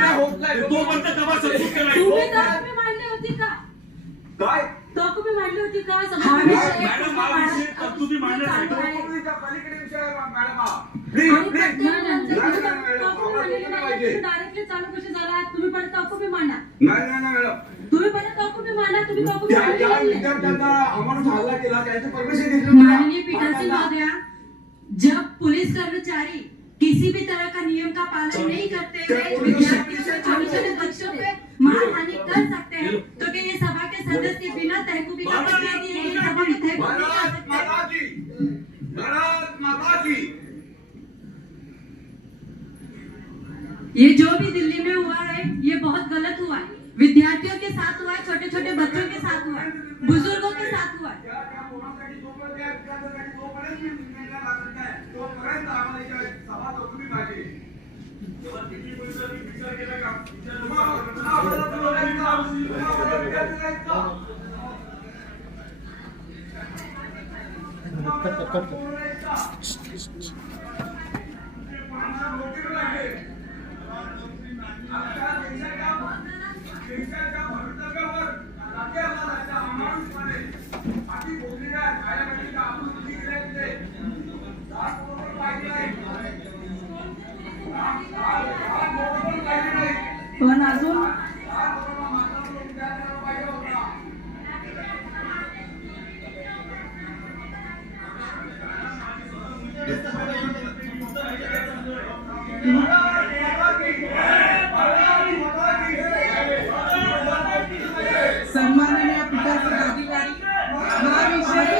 तोपर्यंत दबा सबूत केला तुम्ही मांडली होती का काय तुम्ही मांडली होती का मॅडम हा विषय तरतुदी मांडण्यासाठी पलीकडे विषय मॅडम डायरेक्टली चालू कशी झाला तुम्ही पण तोकुमी मांडा नाही मॅडम तुम्ही पण तोकुमी मांडा तुम्ही तोकुमी विद्यार्थ्यांना आम्हाला हल्ला केला त्याचं परमिशन घेतलं माननीय पीठासीन महोदया जब पुलिस कर्मचारी किसी भी तरह का नियम का पालन नहीं करते हुए विद्यार्थियों से छोटे-छोटे बच्चों पे मारहानि कर सकते हैं तो क्या ये सभा के सदस्य बिना तहकूबी का पत्र दिए ये सभा में तहकूबी नहीं कर सकते? माता जी ये जो भी दिल्ली में हुआ है ये बहुत गलत हुआ है विद्यार्थियों के साथ हुआ है छोटे-छोटे बच्चों के साथ हुआ है बुजुर्गों के साथ हुआ है पण अजून सन्माननीय पीठासीन अधिकारी हा विषय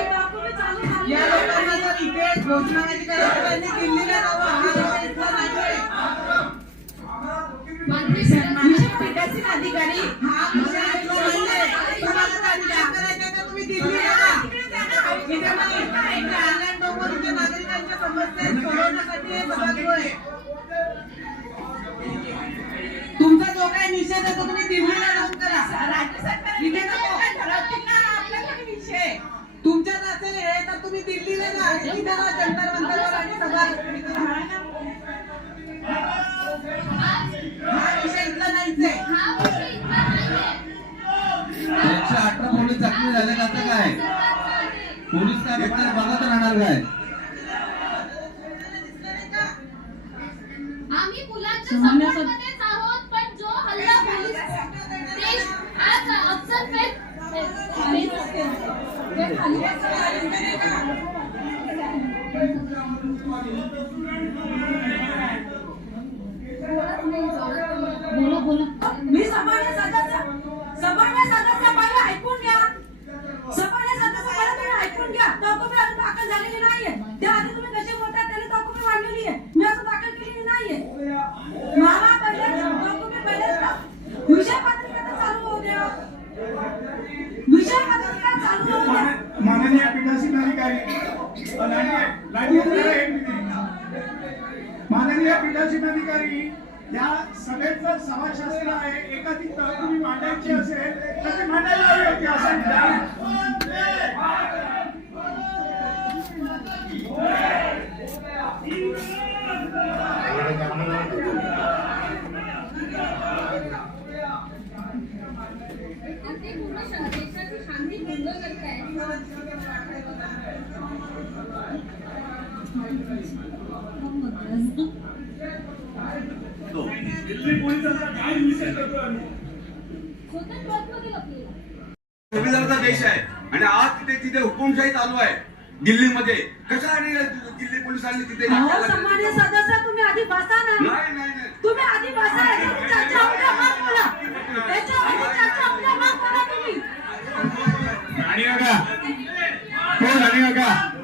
या लोकांना जर इथे घोषणाबाजी करायची त्यांनी दिल्लीला जावं हा विषय इथला नाहीये सन्माननीय पीठासीन अधिकारी हा विषय इथला नाहीये तुम्हाला अधिकार करायचा तर तुम्ही दिल्लीला जा इथे मला कल्याण डोंबिवलीच्या नागरिकांच्या समस्या सोडवण्यासाठी हे सभागृह आहे तुमचा जो काही निषेध आहे तो तुम्ही दिल्लीला जाऊन करा राज्य सरकार इथे काय ठरवतील ना आपल्याकडे विषय तुमच्यात असेल हे तर तुम्ही दिल्लीला जा इथे ना जंतर मंतरवर आणि सभा हा विषय इथला नाहीच आहे 118 पोलीस जखमी झाले आता काय पोलीस काय बघणार बघत राहणार काय आम्ही मुलांच्या सपोर्टमध्येच आहोत पण जो हल्ला पोलीस देश आज अफसर मी सभाने सदस्य मला ऐकून घ्या सभाने सदस्य मला तुम्ही ऐकून घ्या तोकुमी अजून दाखल झालेली नाहीये त्या आधी तुम्ही कशी बोलता त्याने तोकुमी मांडलेली आहे मी अजून दाखल केलेली नाहीये मला पहिले तोकुमी पहिले विषय पत्रिका तर चालू होऊ द्या विषय पत्रिका चालू होऊ द्या माननीय पीठासीन अधिकारी माननीय पीठासीन अधिकारी या सभेचं समाजशास्त्र आहे एखादी तहकुमी मांडायची असेल तर ते मांडायला हवी होती असं देशाची शांती भंग करताय दिल्ली पोलिसांचा काय विषय करतो आम्ही संविधानाचा देश आहे आणि आज तिथे हुकुमशाही चालू आहे दिल्लीमध्ये कशासाठी दिल्ली पोलिसांनी तिथे सन्माननीय सदस्य तुम्ही आधी बसा ना नाही तुम्ही आधी बसा याच्यावर चर्चा होऊद्या मग बोला याच्यावर चर्चा होऊद्या मग बोला तुम्ही आणि बघा